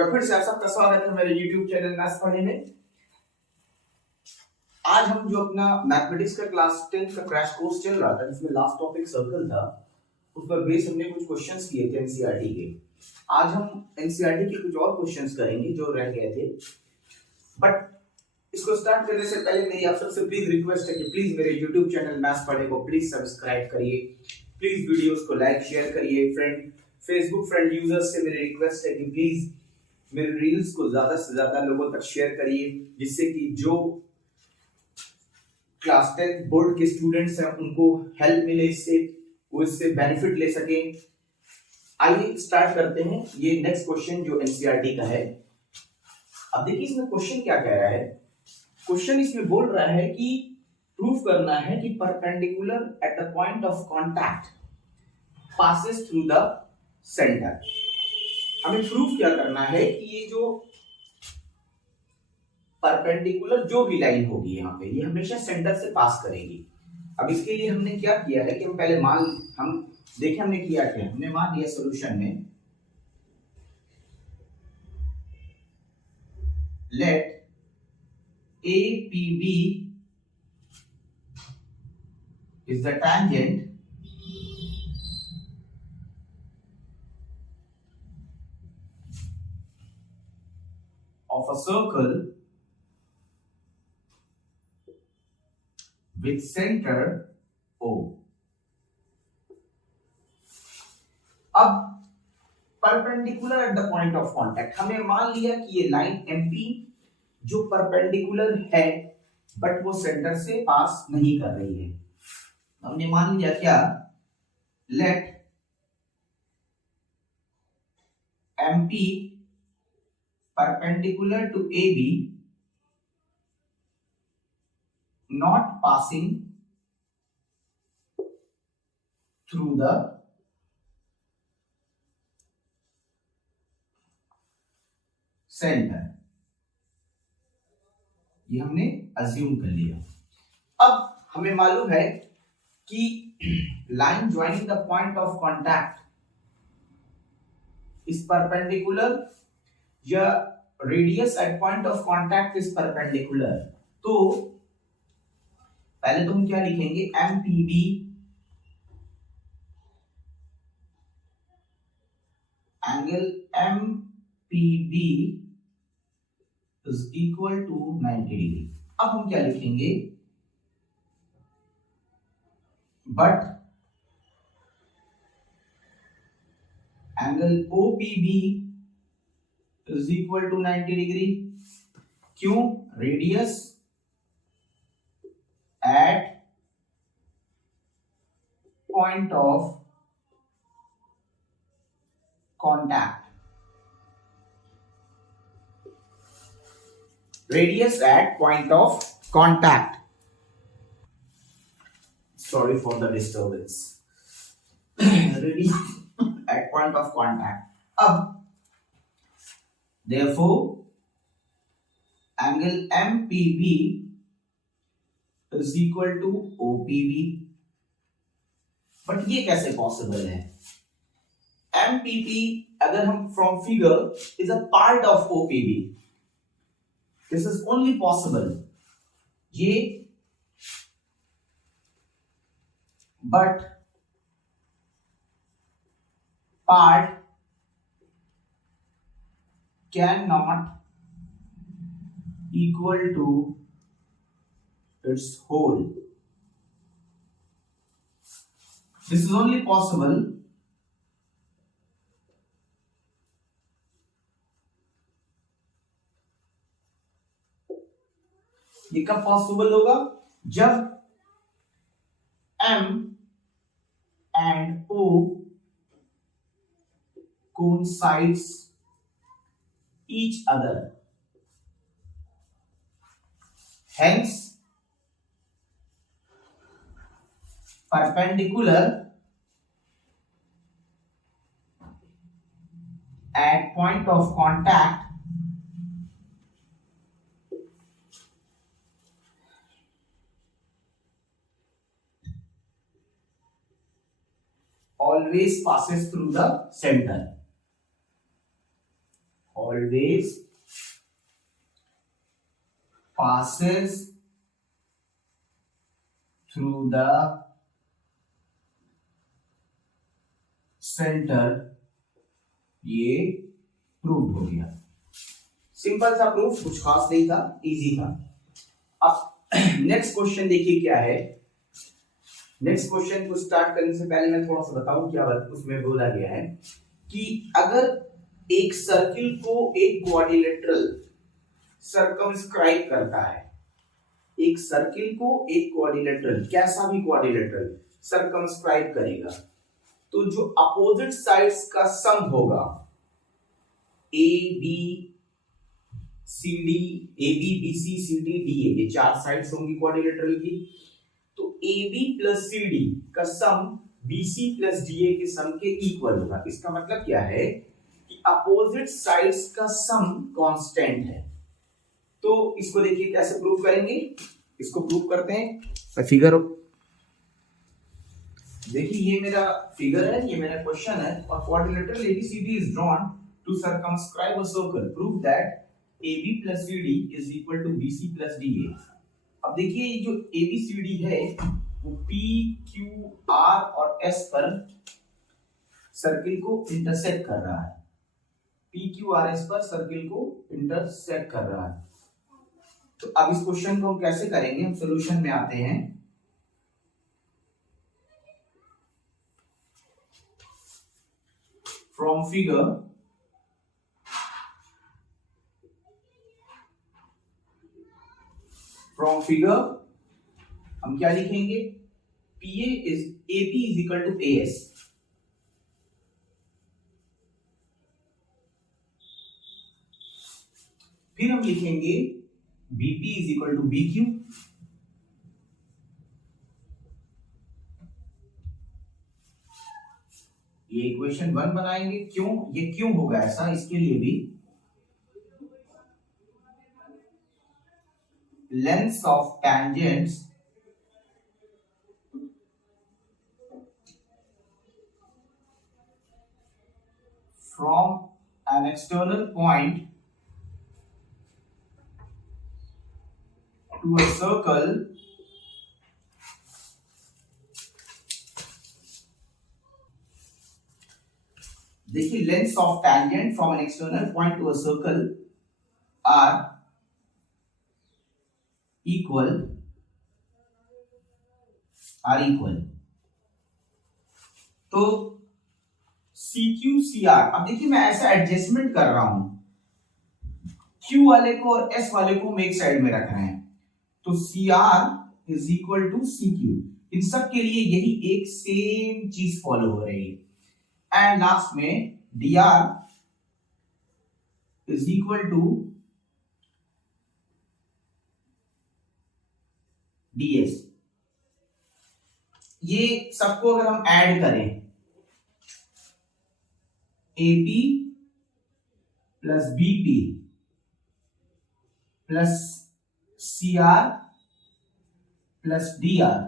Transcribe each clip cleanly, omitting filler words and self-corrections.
बार फिर से आप सबका स्वागत है मेरे YouTube चैनल मैथ्स पढ़ने में। आज हम जो अपना मैथमेटिक्स का क्लास 10 का क्रैश कोर्स चल रहा था, जिसमें लास्ट टॉपिक सर्कल था, उस पर बेस हमने कुछ क्वेश्चंस किए थे एनसीईआरटी के। आज हम एनसीईआरटी के कुछ और क्वेश्चंस करेंगे जो रह गए थे। बट इसको स्टार्ट करने से पहले मेरी आप सबसे प्लीज रिक्वेस्ट है कि प्लीज मेरे YouTube चैनल मैथ्स पढ़े को प्लीज सब्सक्राइब करिए, प्लीज वीडियोस को लाइक शेयर करिए। फ्रेंड फेसबुक फ्रेंड यूजर्स से मेरी रिक्वेस्ट है कि प्लीज मेरे रील्स को ज्यादा से ज्यादा लोगों तक शेयर करिए, जिससे कि जो क्लास 10 बोर्ड के स्टूडेंट्स हैं उनको हेल्प मिले, इससे वो इससे बेनिफिट ले सके। आइए स्टार्ट करते हैं। ये नेक्स्ट क्वेश्चन जो एनसीईआरटी का है। अब देखिए इसमें क्वेश्चन क्या कह रहा है। क्वेश्चन इसमें बोल रहा है कि प्रूफ करना है कि perpendicular at the point of contact passes through the centre. हमें प्रूफ क्या करना है कि ये जो परपेंडिकुलर जो भी लाइन होगी यहाँ पे, ये हमेशा सेंटर से पास करेगी। अब इसके लिए हमने क्या किया है कि हम पहले हम देखें हमने किया क्या। हमने मान लिया सॉल्यूशन में late APB is the tangent of a circle with center O। अब perpendicular at the point of contact, हमने मान लिया कि ये लाइन MP जो परपेंडिकुलर है बट वो सेंटर से पास नहीं कर रही है। हमने मान लिया क्या, late MP perpendicular to AB not passing through the center। ये हमने अज्यूम कर लिया। अब हमें मालूम है कि line joining the point of contact is perpendicular या radius at point of contact is perpendicular. तो पहले तो हम क्या लिखेंगे, MPB angle MPB is equal to 90 degree. अब हम क्या लिखेंगे, but angle OPB is equal to 90 degree. क्यों, radius at point of contact, radius at point of contact. Sorry for the disturbance. Radius at point of contact. अब therefore angle MPB is equal to OPB। But ये कैसे possible है? MPB अगर हम from figure is a part of OPB, this is only possible ये, but part cannot equal to its whole। This is only possible ये कब possible होगा, जब M and O coincides each other, hence perpendicular at point of contact always passes through the center, always passes through the center, ये prove हो गया। Simple सा proof, कुछ खास नहीं था, इजी था। अब नेक्स्ट क्वेश्चन देखिए क्या है। नेक्स्ट क्वेश्चन को स्टार्ट करने से पहले मैं थोड़ा सा बताऊं क्या उसमें बोला गया है कि अगर एक सर्किल को एक क्वाड्रिलेटरल सर्कमस्क्राइब करता है, एक सर्किल को एक क्वाड्रिलेटरल, कैसा भी क्वाड्रिलेटरल सर्कमस्क्राइब करेगा, तो जो अपोजिट साइड्स का सम होगा A B C D, A B B C C D D A, ये चार साइड्स होंगी क्वाड्रिलेटरल की, तो A B plus C D का sum B C plus D A के सम के इक्वल होगा। इसका मतलब क्या है कि अपोजिट साइड्स का सम कांस्टेंट है। तो इसको देखिए कैसे प्रूव करेंगे, इसको प्रूव करते हैं। फिगर देखिए, ये मेरा फिगर है, ये मेरा क्वेश्चन है, और quadrilateral ABCD is drawn to circumscribe a circle, prove that AB plus CD is equal to BC plus DA। अब देखिए ये जो ABCD है वो P, Q, R और S पर सर्किल को इंटरसेक्ट कर रहा है। P, Q, R, S पर सर्किल को इंटरसेक्ट कर रहा है। तो अब इस क्वेश्चन को हम कैसे करेंगे, हम सॉल्यूशन में आते हैं। फ्रॉम फिगर हम क्या लिखेंगे, PA is AP is equal to AS, फिर हम लिखेंगे BP is equal to BQ, ये इक्वेशन 1 बनाएंगे। क्यों ये क्यों होगा ऐसा, इसके लिए भी lengths of tangents from an external point to a circle देखिए lengths of tangent from an external point to a circle are equal तो CQ CR, अब देखिए मैं ऐसा एडजस्टमेंट कर रहा हूं, Q वाले को और S वाले को हम एक साइड में रख रहे हैं, तो CR is equal to CQ, इन सब के लिए यही एक सेम चीज फॉलो हो रही है। एंड लास्ट में DR is equal to DS। ये सबको अगर हम ऐड करें, AP plus BP plus CR plus DR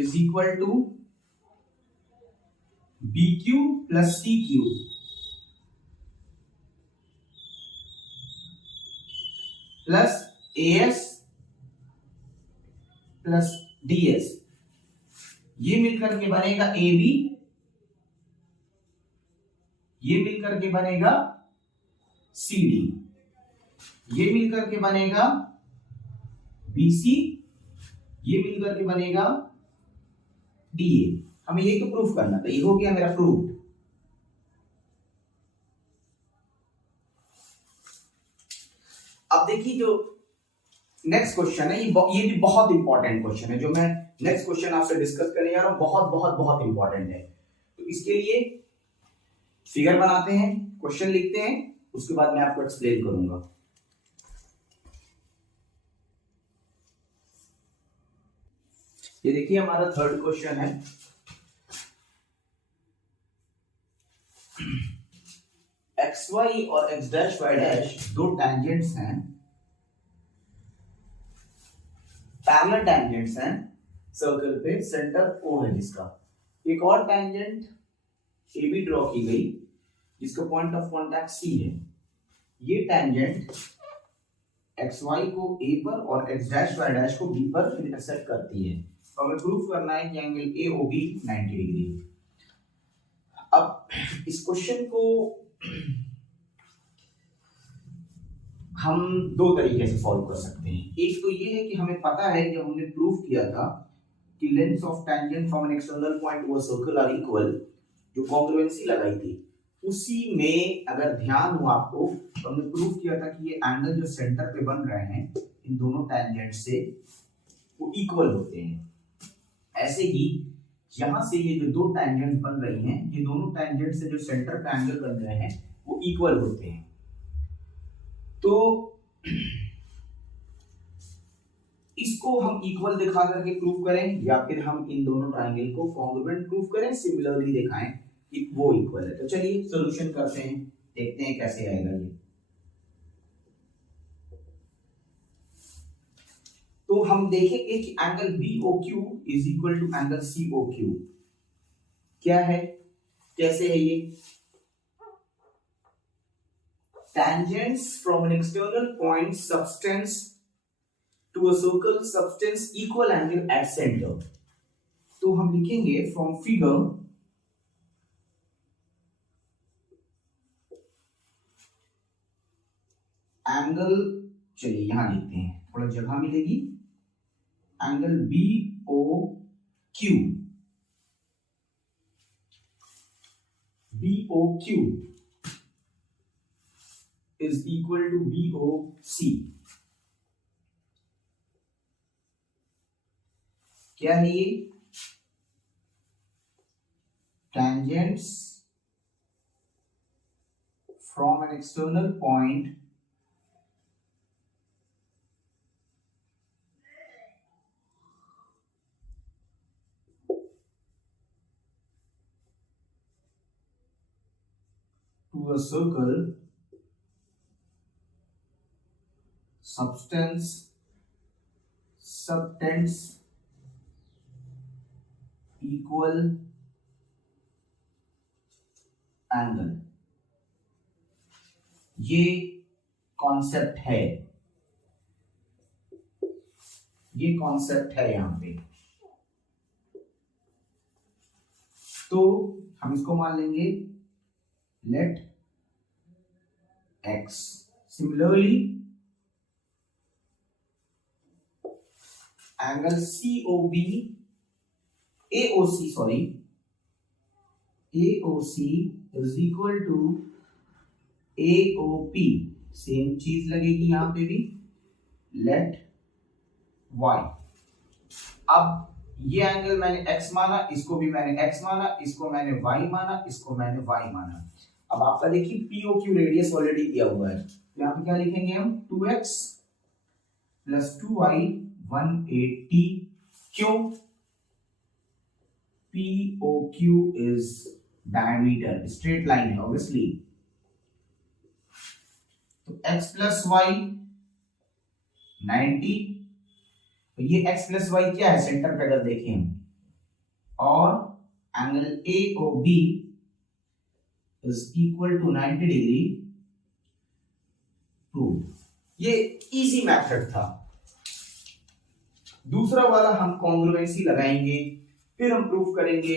is equal to BQ plus CQ plus AS plus DS, ये मिलकर के बनेगा AB, ये मिलकर के बनेगा CD, ये मिलकर के बनेगा BC, ये मिलकर के बनेगा DA। हमें ये तो प्रूफ करना था, ये हो गया मेरा प्रूफ। अब देखिए जो नेक्स्ट क्वेश्चन है, ये भी बहुत इंपॉर्टेंट क्वेश्चन है, जो मैं नेक्स्ट क्वेश्चन आपसे डिस्कस करने जा रहा हूं, बहुत बहुत बहुत इंपॉर्टेंट है। तो इसके लिए फिगर बनाते हैं, क्वेश्चन लिखते हैं, उसके बाद मैं आपको एक्सप्लेन करूंगा। ये देखिए हमारा थर्ड क्वेश्चन है। XY और X डैश Y डैश दो टैंजेंट्स हैं, पैरेलल टैंजेंट्स हैं सर्कल पे, सेंटर O है जिसका। एक और टैंजेंट AB ड्रॉ की गई जिसका पॉइंट ऑफ कांटेक्ट सी है, ये टेंजेंट एक्स वाई को ए पर और एक्स डैश वाई डैश को बी पर इंटरसेक्ट करती है। तो हमें प्रूफ करना है कि angle A O B 90 degree. अब इस क्वेश्चन को हम दो तरीके से सॉल्व कर सकते हैं। एक तो ये है कि हमें पता है, जब हमने प्रूफ किया था कि lengths of tangent from an external point to a circle are equal, जो कॉन्ग्रुएंसी लगाई थी उसी में अगर ध्यान हो आपको, तो हमने प्रूफ किया था कि ये एंगल जो सेंटर पे बन रहे हैं इन दोनों टेंजेंट से वो इक्वल होते हैं। ऐसे ही यहां से ये जो दो टेंजेंट बन रही हैं, ये दोनों टेंजेंट से जो सेंटर पे एंगल बन रहे हैं वो इक्वल होते हैं। तो इसको हम इक्वल दिखा करके प्रूव करें, या फिर हम इन दोनों ट्रायंगल को कॉन्ग्रुएंट प्रूव करें, सिमिलरली दिखाएं कि वो इक्वल है। तो चलिए सॉल्यूशन करते हैं, देखते हैं कैसे आएगा ये। तो हम देखेंगे कि angle BOQ is equal to angle COQ क्या है, कैसे है ये। Tangents from an external point subtends to a circle subtends equal angle at center। तो हम लिखेंगे from figure एंगल, चलिए यहां लिखते हैं, थोड़ा जगह मिलेगी। Angle BOQ is equal to BOC। क्या है ये? Tangents from an external point to a circle subtends equal angle। ये कॉन्सेप्ट है, ये कॉन्सेप्ट है यहां पे। तो हम इसको मान लेंगे let x। Similarly angle AOC is equal to AOP। Same चीज लगेगी यहां पे भी, लेट y। अब ये एंगल मैंने x माना, इसको भी मैंने x माना, इसको मैंने y माना, इसको मैंने y माना। अब आपका देखिए POQ रेडियस ऑलरेडी दिया हुआ है, तो यहाँ पे क्या लिखेंगे हम 2x प्लस 2y 180। क्यों? POQ is diameter, straight line है obviously। तो x प्लस y 90, तो ये x प्लस y क्या है सेंटर पे अगर देखें हम, और angle AOB is equal to 90 degree prove. ये इजी मेथड था। दूसरा वाला हम कॉन्ग्रुएंसी लगाएंगे, फिर हम प्रूफ करेंगे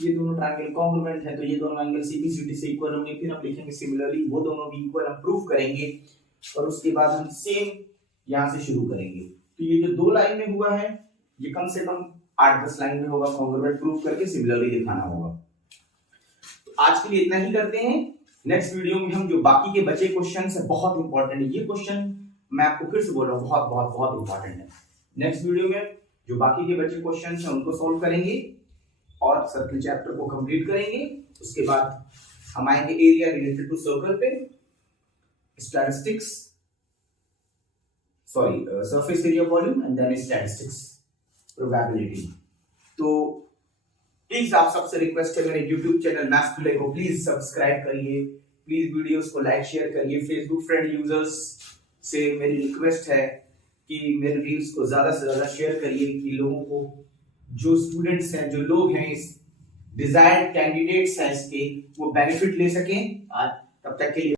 ये दोनों ट्रायंगल कॉन्ग्रुएंट है, तो ये दोनों एंगल CBCD से इक्वल होंगे। फिर हम लिखेंगे सिमिलरली वो दोनों भी इक्वल, हम प्रूफ करेंगे, और उसके बाद हम सेम यहां से शुरू करेंगे। तो ये जो दो लाइन में हुआ है, ये कम से कम 8-10 लाइन में होगा, कॉन्ग्रुएंट प्रूफ करके सिमिलरली दिखाना होगा। तो आज के लिए इतना ही करते हैं। नेक्स्ट वीडियो में हम जो बाकी के बचे क्वेश्चन है, बहुत इंपॉर्टेंट है ये क्वेश्चन, मैं आपको फिर से बोल रहा हूँ, बहुत बहुत बहुत इंपॉर्टेंट है। नेक्स्ट वीडियो में जो बाकी के बचे क्वेश्चंस हैं उनको सॉल्व करेंगे और सर्कल चैप्टर को कंप्लीट करेंगे। उसके बाद हम आएंगे एरिया रिलेटेड टू सर्कल पे, statistics, sorry surface area volume, and then statistics probability. तो प्लीज आप सबसे रिक्वेस्ट है, मेरे YouTube चैनल मैथ्स टुडे को प्लीज सब्सक्राइब करिए, प्लीज वीडियोस को लाइक शेयर करिए। फेसबुक फ्रेंड यूजर्स से मेरी रिक्वेस्ट है कि मेरे रील्स को ज्यादा से ज्यादा शेयर करिए, कि लोगों को, जो स्टूडेंट्स हैं, जो लोग हैं इस डिजायर्ड कैंडिडेट्स हैं इसके वो बेनिफिट ले सकें। तब तक के लिए